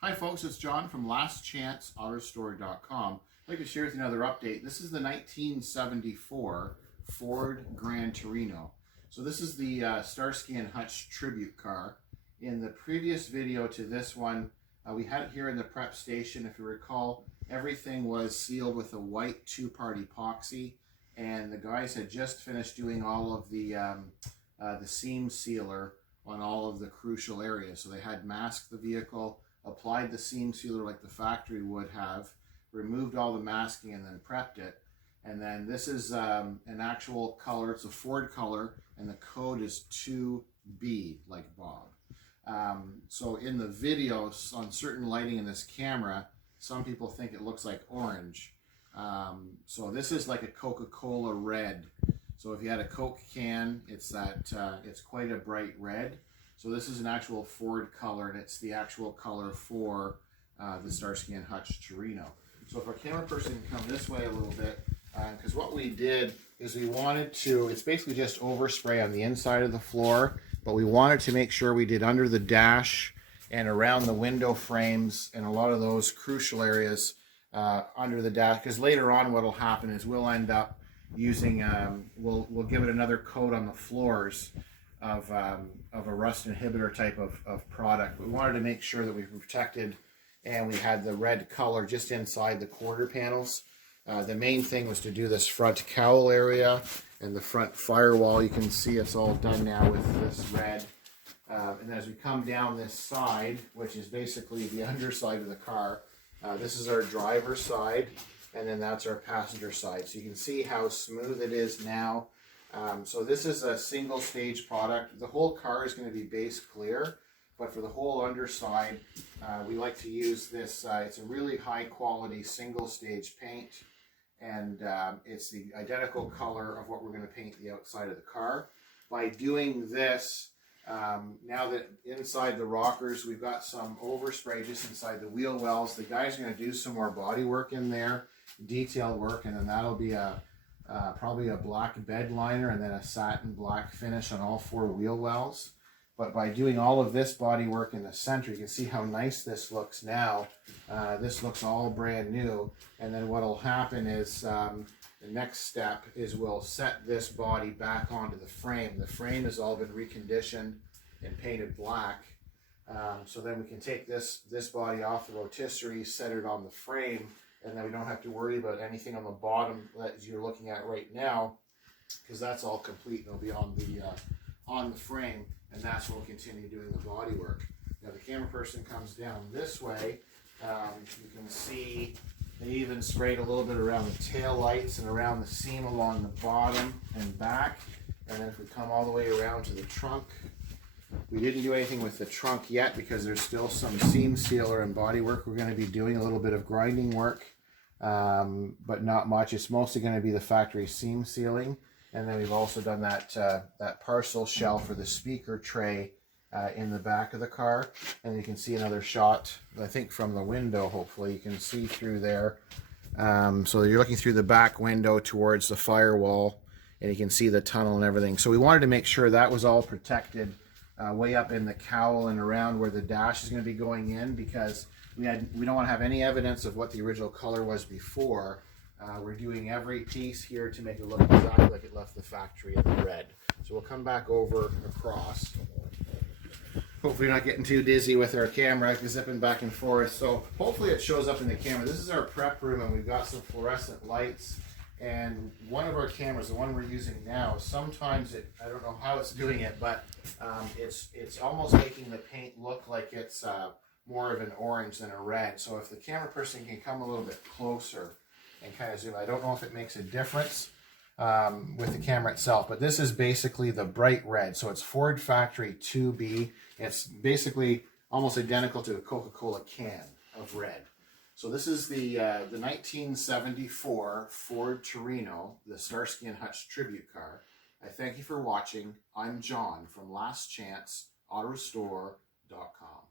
Hi folks, it's John from lastchanceautorestore.com. I'd like to share with you another update. This is the 1974 Ford Gran Torino. So this is the Starsky Hutch Tribute Car. In the previous video to this one, we had it here in the prep station. If you recall, everything was sealed with a white two-part epoxy, and the guys had just finished doing all of the seam sealer on all of the crucial areas. So they had masked the vehicle, applied the seam sealer like the factory would have, removed all the masking, and then prepped it. And then this is an actual color. It's a Ford color, and the code is 2B, like Bob. So in the videos, on certain lighting in this camera, some people think it looks like orange. So this is like a Coca-Cola red. So if you had a Coke can, it's quite a bright red. So this is an actual Ford color, and it's the actual color for the Starsky Hutch Torino. So if our camera person can come this way a little bit, because what we did is we wanted to, it's basically just overspray on the inside of the floor, but we wanted to make sure we did under the dash and around the window frames and a lot of those crucial areas under the dash, because later on what will happen is we'll end up using, we'll give it another coat on the floors of a rust inhibitor type of product. We wanted to make sure that we protected and we had the red color just inside the quarter panels. The main thing was to do this front cowl area and the front firewall. You can see it's all done now with this red. And as we come down this side, which is basically the underside of the car, this is our driver's side, and then that's our passenger side. So you can see how smooth it is now. So this is a single stage product. The whole car is going to be base clear, but for the whole underside, we like to use this. It's a really high quality single stage paint, and it's the identical color of what we're going to paint the outside of the car. By doing this, now that inside the rockers, we've got some overspray just inside the wheel wells. The guys are going to do some more body work in there, detail work, and then that'll be probably a black bed liner and then a satin black finish on all four wheel wells. But by doing all of this body work in the center, you can see how nice this looks now. This looks all brand new. And then what will happen is the next step is we'll set this body back onto the frame. The frame has all been reconditioned and painted black. So then we can take this body off the rotisserie, set it on the frame, and then we don't have to worry about anything on the bottom that you're looking at right now, because that's all complete and it'll be on the frame, and that's when we'll continue doing the body work. Now the camera person comes down this way. You can see they even sprayed a little bit around the tail lights and around the seam along the bottom and back. And then if we come all the way around to the trunk, we didn't do anything with the trunk yet because there's still some seam sealer and body work we're going to be doing, a little bit of grinding work, but not much. It's mostly going to be the factory seam sealing. And then we've also done that parcel shell for the speaker tray in the back of the car. And you can see another shot, I think from the window, hopefully you can see through there. So you're looking through the back window towards the firewall, and you can see the tunnel and everything. So we wanted to make sure that was all protected way up in the cowl and around where the dash is going to be going in, because we don't want to have any evidence of what the original color was before. We're doing every piece here to make it look exactly like it left the factory in the red. So we'll come back over across. Hopefully you're not getting too dizzy with our camera zipping back and forth. So hopefully it shows up in the camera. This is our prep room, and we've got some fluorescent lights. And one of our cameras, the one we're using now, sometimes I don't know how it's doing it, but it's almost making the paint look like it's more of an orange than a red. So if the camera person can come a little bit closer and kind of zoom, I don't know if it makes a difference with the camera itself, but this is basically the bright red. So it's Ford Factory 2B. It's basically almost identical to a Coca-Cola can of red. So this is the 1974 Ford Torino, the Starsky Hutch Tribute Car. I thank you for watching. I'm John from lastchanceautorestore.com.